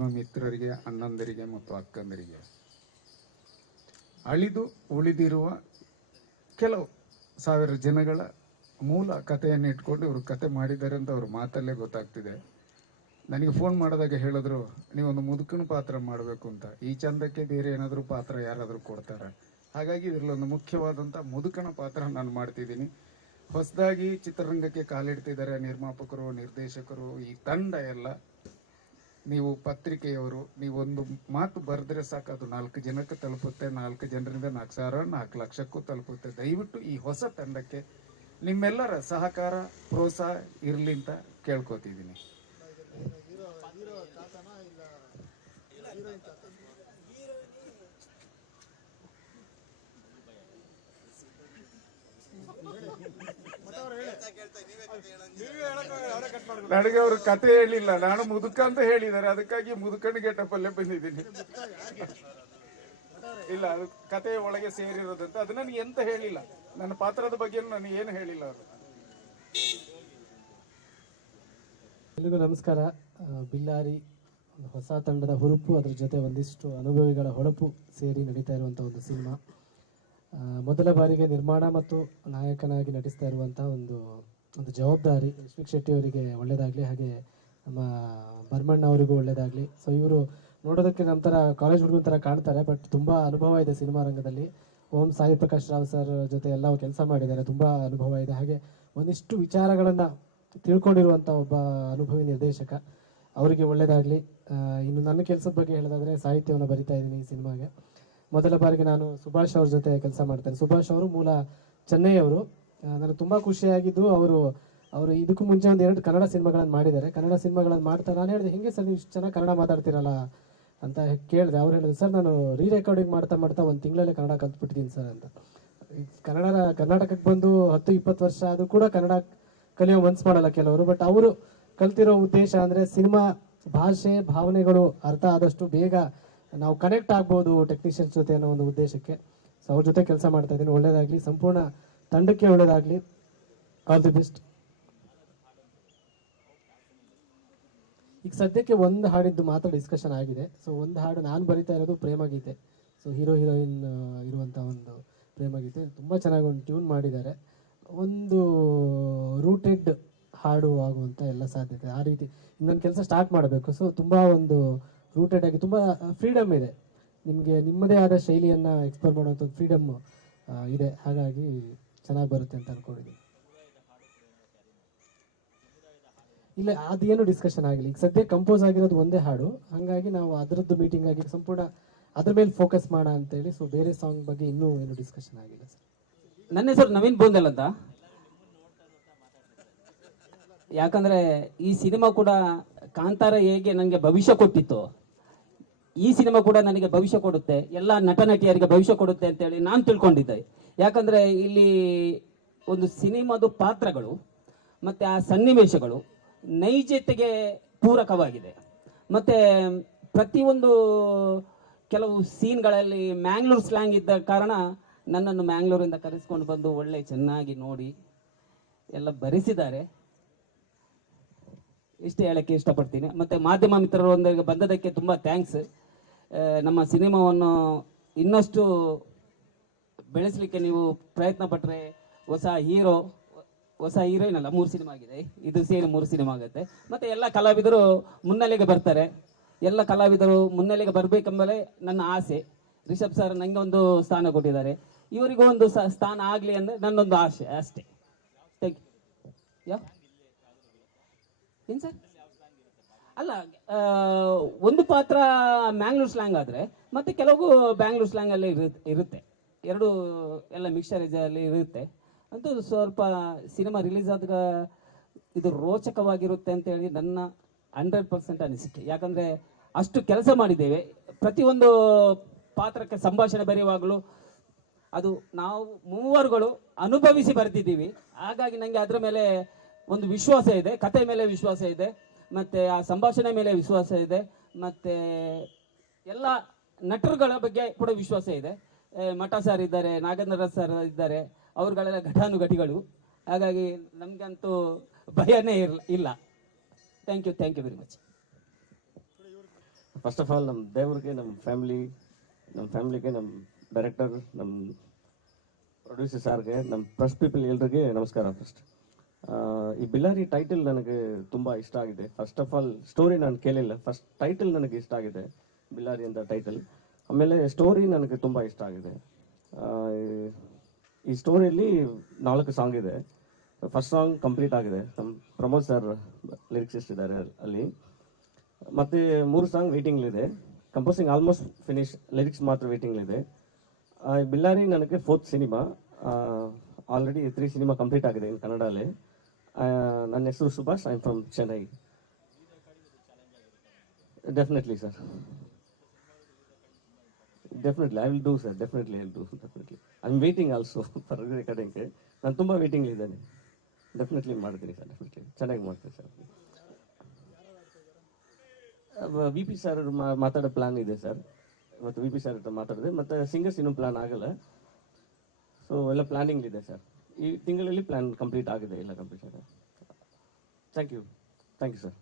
ಮಾಧ್ಯಮ ಮಿತ್ರರಿಗೆ ಅಣ್ಣಂದರಿಗೆ ಮತ್ತು ಅಕ್ಕಂದರಿಗೆ. ಅಳಿದು ಉಳಿದಿರುವ ಕೆಲವು ಸಾವಿರ ಜನಗಳ ಮೂಲ ಕಥೆಯನ್ನು ಇಟ್ಕೊಂಡು ಇವರು ಕತೆ ಮಾಡಿದ್ದಾರೆ ಅಂತ ಅವ್ರ ಮಾತಲ್ಲೇ ಗೊತ್ತಾಗ್ತಿದೆ. ನನಗೆ ಫೋನ್ ಮಾಡಿದಾಗ ಹೇಳಿದ್ರು, ನೀವೊಂದು ಮುದುಕನ ಪಾತ್ರ ಮಾಡಬೇಕು ಅಂತ. ಈ ಚಂದಕ್ಕೆ ಬೇರೆ ಏನಾದರೂ ಪಾತ್ರ ಯಾರಾದರೂ ಕೊಡ್ತಾರೆ? ಹಾಗಾಗಿ ಇದರಲ್ಲಿ ಒಂದು ಮುಖ್ಯವಾದಂಥ ಮುದುಕನ ಪಾತ್ರ ನಾನು ಮಾಡ್ತಿದ್ದೀನಿ. ಹೊಸದಾಗಿ ಚಿತ್ರರಂಗಕ್ಕೆ ಕಾಲಿಡ್ತಿದ್ದಾರೆ ನಿರ್ಮಾಪಕರು, ನಿರ್ದೇಶಕರು, ಈ ತಂಡ ಎಲ್ಲ. ನೀವು ಪತ್ರಿಕೆಯವರು ನೀವೊಂದು ಮಾತು ಬರೆದ್ರೆ ಸಾಕು, ಅದು ನಾಲ್ಕು ಜನಕ್ಕೆ ತಲುಪುತ್ತೆ, ನಾಲ್ಕು ಜನರಿಂದ ನಾಲ್ಕು ಸಾವಿರ, ನಾಲ್ಕು ಲಕ್ಷಕ್ಕೂ ತಲುಪುತ್ತೆ. ದಯವಿಟ್ಟು ಈ ಹೊಸ ತಂಡಕ್ಕೆ ನಿಮ್ಮೆಲ್ಲರ ಸಹಕಾರ, ಪ್ರೋತ್ಸಾಹ ಇರಲಿ ಅಂತ ಕೇಳ್ಕೊತಿದ್ದೀನಿ. ನನಗೆ ಅವರು ಕತೆ ಹೇಳಿಲ್ಲ ನಾನು ಮುದುಕ ಅಂತ ಹೇಳಿದ್ದಾರೆ ಅದಕ್ಕಾಗಿ ಮುದುಕನ ಗೆಟಪಲ್ಲೇ ಬಂದಿದ್ದೀನಿ. ಇಲ್ಲ ಅದು ಕಥೆಯ ಒಳಗೆ ಸೇರಿರೋದಂತ ಅದು ನನಗೆ ಎಂತ ಹೇಳಿಲ್ಲ. ನನ್ನ ಪಾತ್ರದ ಬಗ್ಗೆ ನಾನು ಏನು ಹೇಳಿಲ್ಲ ಅವರು ಎಲ್ರಿಗೂ ನಮಸ್ಕಾರ. ಬಿಲ್ಲಾರಿ ಒಂದು ಹೊಸ ತಂಡದ ಹುರುಪು ಅದ್ರ ಜೊತೆ ಒಂದಿಷ್ಟು ಅನುಭವಿಗಳ ಹೊಳಪು ಸೇರಿ ನಡೀತಾ ಇರುವಂಥ ಒಂದು ಸಿನಿಮಾ. ಮೊದಲ ಬಾರಿಗೆ ನಿರ್ಮಾಣ ಮತ್ತು ನಾಯಕನಾಗಿ ನಟಿಸ್ತಾ ಇರುವಂಥ ಒಂದು ಒಂದು ಜವಾಬ್ದಾರಿ ಯಶ್ವಿಕ್ ಶೆಟ್ಟಿ ಅವರಿಗೆ ಒಳ್ಳೆಯದಾಗಲಿ ಹಾಗೆ ನಮ್ಮ ಬರ್ಮಣ್ಣ ಅವರಿಗೂ ಒಳ್ಳೆಯದಾಗಲಿ ಸೊ ಇವರು ನೋಡೋದಕ್ಕೆ ನಮ್ಮ ಥರ ಕಾಲೇಜ್ ಹುಡುಗನ ಥರ ಕಾಣ್ತಾರೆ ಬಟ್ ತುಂಬ ಅನುಭವ ಇದೆ ಸಿನಿಮಾ ರಂಗದಲ್ಲಿ. ಓಂ ಸಾಯಿ ಪ್ರಕಾಶ್ ರಾವ್ ಸರ್ ಜೊತೆ ಎಲ್ಲ ಕೆಲಸ ಮಾಡಿದ್ದಾರೆ, ತುಂಬ ಅನುಭವ ಇದೆ. ಹಾಗೆ ಒಂದಿಷ್ಟು ವಿಚಾರಗಳನ್ನು ತಿಳ್ಕೊಂಡಿರುವಂಥ ಒಬ್ಬ ಅನುಭವಿ ನಿರ್ದೇಶಕ, ಅವರಿಗೆ ಒಳ್ಳೆಯದಾಗಲಿ ಇನ್ನು ನನ್ನ ಕೆಲಸದ ಬಗ್ಗೆ ಹೇಳೋದಾದರೆ ಸಾಹಿತ್ಯವನ್ನು ಬರಿತಾ ಇದ್ದೀನಿ ಈ ಸಿನಿಮಾಗೆ. ಮೊದಲ ಬಾರಿಗೆ ನಾನು ಸುಭಾಷ್ ಅವ್ರ ಜೊತೆ ಕೆಲಸ ಮಾಡ್ತೇನೆ. ಸುಭಾಷ್ ಅವರು ಮೂಲ ಚೆನ್ನೈಯವರು ನನಗೆ ತುಂಬ ಖುಷಿಯಾಗಿದ್ದು ಅವರು ಅವರು ಇದಕ್ಕೂ ಮುಂಚೆ ಒಂದು ಎರಡು ಕನ್ನಡ ಸಿನಿಮಾಗಳನ್ನು ಮಾಡಿದ್ದಾರೆ. ಕನ್ನಡ ಸಿನಿಮಾಗಳನ್ನು ಮಾಡ್ತಾರೆ ನಾನು ಹೇಳಿದೆ, ಹೆಂಗೆ ಸರ್ ನೀವು ಇಷ್ಟು ಚೆನ್ನಾಗಿ ಕನ್ನಡ ಮಾತಾಡ್ತೀರಲ್ಲ? ಅಂತ ಕೇಳಿದೆ. ಅವ್ರು ಹೇಳಿದ್ರು, ಸರ್, ನಾನು ರೀ ರೆಕಾರ್ಡಿಂಗ್ ಮಾಡ್ತಾ ಮಾಡ್ತಾ ಒಂದು ತಿಂಗಳಲ್ಲೇ ಕನ್ನಡ ಕಲ್ತ್ಬಿಟ್ಟಿದ್ದೀನಿ ಸರ್ ಅಂತ. ಕನ್ನಡ ಕರ್ನಾಟಕಕ್ಕೆ ಬಂದು ಹತ್ತು, ಇಪ್ಪತ್ತು ವರ್ಷ ಆದರೂ ಕೂಡ ಕನ್ನಡ ಕಲಿಯೋ ಮನ್ಸು ಮಾಡಲ್ಲ ಕೆಲವರು. ಬಟ್ ಅವರು ಕಲ್ತಿರೋ ಉದ್ದೇಶ ಅಂದರೆ ಸಿನಿಮಾ ಭಾಷೆ, ಭಾವನೆಗಳು ಅರ್ಥ ಆದಷ್ಟು ಬೇಗ ನಾವು ಕನೆಕ್ಟ್ ಆಗ್ಬೋದು ಟೆಕ್ನಿಷಿಯನ್ಸ್ ಜೊತೆ ಅನ್ನೋ ಒಂದು ಉದ್ದೇಶಕ್ಕೆ. ಸೊ ಅವ್ರ ಜೊತೆ ಕೆಲಸ ಮಾಡ್ತಾ ಇದ್ದೀನಿ. ಒಳ್ಳೇದಾಗಲಿ. ಸಂಪೂರ್ಣ ತಂಡಕ್ಕೆ ಒಳ್ಳೇದಾಗಲಿ. ಆಲ್ ದಿ ಬೆಸ್ಟ್ ಈಗ ಸದ್ಯಕ್ಕೆ ಒಂದು ಹಾಡಿದ್ದು ಮಾತ್ರ ಡಿಸ್ಕಷನ್ ಆಗಿದೆ. ಸೊ ಒಂದು ಹಾಡು ನಾನು ಬರಿತಾ ಇರೋದು ಪ್ರೇಮಗೀತೆ ಸೊ ಹೀರೋ, ಹೀರೋಯಿನ್ ಇರುವಂಥ ಒಂದು ಪ್ರೇಮಗೀತೆ ತುಂಬ ಚೆನ್ನಾಗಿ ಒಂದು ಟ್ಯೂನ್ ಮಾಡಿದ್ದಾರೆ. ಒಂದು ರೂಟೆಡ್ ಹಾಡು ಆಗುವಂಥ ಎಲ್ಲ ಸಾಧ್ಯತೆ ಆ ರೀತಿ ಇನ್ನೊಂದು ಕೆಲಸ ಸ್ಟಾರ್ಟ್ ಮಾಡಬೇಕು. ಸೊ ತುಂಬ ಒಂದು ರೂಟೆಡ್ ಆಗಿ ತುಂಬ ಫ್ರೀಡಮ್ ಇದೆ. ನಿಮಗೆ ನಿಮ್ಮದೇ ಆದ ಶೈಲಿಯನ್ನು ಎಕ್ಸ್ಪ್ಲೋರ್ ಮಾಡುವಂಥ ಒಂದು ಫ್ರೀಡಮ್ ಇದೆ. ಹಾಗಾಗಿ ಚೆನ್ನಾಗಿ ಬರುತ್ತೆ ಅಂತ ಅನ್ಕೊಂಡಿದ್ದೀನಿ ಇಲ್ಲ, ಅದೇನು ಡಿಸ್ಕಷನ್ ಆಗಿಲ್ಲ. ಈಗ ಸದ್ಯ ಕಂಪೋಸ್ ಆಗಿರೋದು ಒಂದೇ ಹಾಡು. ಹಾಗಾಗಿ ನಾವು ಅದರದ್ದು ಮೀಟಿಂಗ್ ಆಗಿ ಸಂಪೂರ್ಣ ಅದ್ರ ಮೇಲೆ ಫೋಕಸ್ ಮಾಡ ಅಂತೇಳಿ ಸೊ ಬೇರೆ ಸಾಂಗ್ ಬಗ್ಗೆ ಇನ್ನೂ ಏನು ಡಿಸ್ಕಷನ್ ಆಗಿಲ್ಲ ಸರ್ ನನ್ನ ಹೆಸರು ನವೀನ್ ಬೋಂದಲ್ ಅಂತ. ಯಾಕಂದ್ರೆ ಈ ಸಿನಿಮಾ ಕೂಡ ಕಾಂತಾರ ಹೇಗೆ ನನಗೆ ಭವಿಷ್ಯ ಕೊಟ್ಟಿತ್ತು. ಈ ಸಿನಿಮಾ ಕೂಡ ನನಗೆ ಭವಿಷ್ಯ ಕೊಡುತ್ತೆ, ಎಲ್ಲ ನಟ ನಟಿಯರಿಗೆ ಭವಿಷ್ಯ ಕೊಡುತ್ತೆ ಅಂತೇಳಿ ನಾನು ತಿಳ್ಕೊಂಡಿದ್ದೆ. ಯಾಕಂದ್ರೆ ಇಲ್ಲಿ ಒಂದು ಸಿನಿಮಾದ ಪಾತ್ರಗಳು ಮತ್ತೆ ಆ ಸನ್ನಿವೇಶಗಳು ನೈಜತೆಗೆ ಪೂರಕವಾಗಿದೆ. ಮತ್ತೆ ಪ್ರತಿಯೊಂದು ಕೆಲವು ಸೀನ್ಗಳಲ್ಲಿ ಮ್ಯಾಂಗ್ಳೂರ್ ಸ್ಲ್ಯಾಂಗ್ ಇದ್ದ ಕಾರಣ ನನ್ನನ್ನು ಮ್ಯಾಂಗ್ಳೂರಿಂದ ಕರೆಸ್ಕೊಂಡು ಬಂದು ಒಳ್ಳೆ ಚೆನ್ನಾಗಿ ನೋಡಿ ಎಲ್ಲ ಭರಿಸಿದ್ದಾರೆ ಇಷ್ಟು ಹೇಳಕ್ಕೆ ಇಷ್ಟಪಡ್ತೀನಿ. ಮತ್ತೆ ಮಾಧ್ಯಮ ಮಿತ್ರರೊಂದಿಗೆ ಬಂದದಕ್ಕೆ ತುಂಬ ಥ್ಯಾಂಕ್ಸ್ ನಮ್ಮ ಸಿನಿಮಾವನ್ನು ಇನ್ನಷ್ಟು ಬೆಳೆಸಲಿಕ್ಕೆ ನೀವು ಪ್ರಯತ್ನ ಪಟ್ಟರೆ ಹೊಸ ಹೀರೋ, ಹೊಸ ಹೀರೋಯಿನ್ ಅಲ್ಲ, ಮೂರು ಸಿನಿಮಾ ಆಗಿದೆ. ಇದು ಸೇರಿ ಮೂರು ಸಿನಿಮಾ ಆಗುತ್ತೆ. ಮತ್ತೆ ಎಲ್ಲ ಕಲಾವಿದರು ಮುನ್ನೆಲೆಗೆ ಬರ್ತಾರೆ. ಎಲ್ಲ ಕಲಾವಿದರು ಮುನ್ನೆಲೆಗೆ ಬರಬೇಕೆಂಬಲೇ ನನ್ನ ಆಸೆ. ರಿಷಬ್ ಸರ್ ನನಗೆ ಒಂದು ಸ್ಥಾನ ಕೊಟ್ಟಿದ್ದಾರೆ. ಇವರಿಗೂ ಒಂದು ಸ್ಥಾನ ಆಗಲಿ ಅಂದರೆ ನನ್ನೊಂದು ಆಸೆ ಅಷ್ಟೇ. ಥ್ಯಾಂಕ್ ಯು ಏನು ಸರ್? ಅಲ್ಲ ಒಂದು ಪಾತ್ರ ಮ್ಯಾಂಗ್ಳೂರ್ ಸ್ಲ್ಯಾಂಗ್ ಆದರೆ, ಮತ್ತೆ ಕೆಲವು ಬ್ಯಾಂಗ್ಳೂರ್ ಸ್ಲ್ಯಾಂಗ್ ಅಲ್ಲಿ ಇರು- ಇರುತ್ತೆ. ಎರಡು ಎಲ್ಲ ಮಿಕ್ಸರ್ ಅಲ್ಲಿ ಇರುತ್ತೆ. ಅಂತೂ ಸ್ವಲ್ಪ ಸಿನಿಮಾ ರಿಲೀಸ್ ಆದಾಗ ಇದು ರೋಚಕವಾಗಿರುತ್ತೆ ಅಂತ ಹೇಳಿ ನನ್ನ ಹಂಡ್ರೆಡ್ ಪರ್ಸೆಂಟ್ ಅನಿಸಿಕೆ. ಯಾಕಂದರೆ ಅಷ್ಟು ಕೆಲಸ ಮಾಡಿದ್ದೇವೆ. ಪ್ರತಿಯೊಂದು ಪಾತ್ರಕ್ಕೆ ಸಂಭಾಷಣೆ ಬರೆಯುವಾಗಲೂ ಅದು ನಾವು ಮೂವರುಗಳು ಅನುಭವಿಸಿ ಬರೆದಿದ್ದೀವಿ. ಹಾಗಾಗಿ ನನಗೆ ಅದರ ಮೇಲೆ ಒಂದು ವಿಶ್ವಾಸ ಇದೆ ಕತೆ ಮೇಲೆ ವಿಶ್ವಾಸ ಇದೆ. ಮತ್ತೆ ಆ ಸಂಭಾಷಣೆ ಮೇಲೆ ವಿಶ್ವಾಸ ಇದೆ. ಮತ್ತೆ ಎಲ್ಲ ನಟರುಗಳ ಬಗ್ಗೆ ಕೂಡ ವಿಶ್ವಾಸ ಇದೆ. ಮಠ ಸರ್ ಇದ್ದಾರೆ, ನಾಗೇಂದ್ರ ಸರ್ ಇದ್ದಾರೆ, ಅವ್ರುಗಳೆಲ್ಲ ಘಟಾನುಘಟಿಗಳು. ಹಾಗಾಗಿ ನಮಗಂತೂ ಭಯನೇ ಇರಲ್ಲ ಇಲ್ಲ. Thank you thank you very much first of all ನಮ್ಮ ದೇವ್ರಿಗೆ ನಮ್ಮ ಫ್ಯಾಮಿಲಿ ನಮ್ಮ ಫ್ಯಾಮ್ಲಿಗೆ ನಮ್ಮ ಡೈರೆಕ್ಟರ್ ನಮ್ಮ ಪ್ರೊಡ್ಯೂಸರ್ ಸಾರ್ಗೆ ನಮ್ಮ ಫಸ್ಟ್ ಪೀಪಲ್ ಎಲ್ರಿಗೆ ನಮಸ್ಕಾರ ಫಸ್ಟ್ ಈ ಬಿಲ್ಲಾರಿ ಟೈಟಲ್ ನನಗೆ ತುಂಬ ಇಷ್ಟ ಆಗಿದೆ. ಫಸ್ಟ್ ಆಫ್ ಆಲ್ ಸ್ಟೋರಿ ನಾನು ಕೇಳಿಲ್ಲ. ಫಸ್ಟ್ ಟೈಟಲ್ ನನಗೆ ಇಷ್ಟ ಆಗಿದೆ ಬಿಲ್ಲಾರಿ ಅಂತ ಟೈಟಲ್ ಆಮೇಲೆ ಸ್ಟೋರಿ ನನಗೆ ತುಂಬ ಇಷ್ಟ ಆಗಿದೆ. ಈ- ಸ್ಟೋರಿಯಲ್ಲಿ ನಾಲ್ಕು ಸಾಂಗ್ ಇದೆ. ಫಸ್ಟ್ ಸಾಂಗ್ ಕಂಪ್ಲೀಟ್ ಆಗಿದೆ. ನಮ್ಮ ಪ್ರಮೋದ್ ಸರ್ ಲಿರಿಕ್ಸಿಸ್ಟ್ ಇದ್ದಾರೆ ಅಲ್ಲಿ. ಮತ್ತೆ ಮೂರು ಸಾಂಗ್ ವೇಟಿಂಗ್ಲಿದೆ ಕಂಪೋಸಿಂಗ್ ಆಲ್ಮೋಸ್ಟ್ ಫಿನಿಶ್ ಲಿರಿಕ್ಸ್ ಮಾತ್ರ ವೇಟಿಂಗ್ಲಿದೆ ಇದೆ. ಬಿಲ್ಲಾರಿ ನನಗೆ fourth cinema already three cinema complete ಆಗಿದೆ ಇನ್ ಕನ್ನಡಲ್ಲಿ ಆ, ನನ್ನ ಹೆಸರು Subhash I from Chennai definitely sir definitely I will do sir definitely I will do definitely I am waiting also for ರೆಕಾರ್ಡಿಂಗ್ಗೆ ನಾನು ತುಂಬ ವೇಟಿಂಗ್ ಇದ್ದೇನೆ. ಡೆಫಿನೆಟ್ಲಿ ಮಾಡ್ತೀನಿ ಸರ್ ಡೆಫಿನೆಟ್ಲಿ ಚೆನ್ನಾಗಿ ಮಾಡ್ತೀನಿ ಸರ್ ವಿ ಪಿ ಸರ್ ಮಾತಾಡೋ ಪ್ಲಾನ್ ಇದೆ ಸರ್ ಮತ್ತು V P sir ಹತ್ರ ಮಾತಾಡಿದೆ. ಮತ್ತು ಸಿಂಗರ್ಸ್ ಇನ್ನೂ ಪ್ಲಾನ್ ಆಗಲ್ಲ. ಸೊ ಎಲ್ಲ ಪ್ಲಾನಿಂಗ್ ಇದೆ ಸರ್ ಈ ತಿಂಗಳಲ್ಲಿ ಪ್ಲಾನ್ ಕಂಪ್ಲೀಟ್ ಆಗಿದೆ, ಎಲ್ಲ ಕಂಪ್ಲೀಟ್ ಆಗಿದೆ. Thank you thank you sir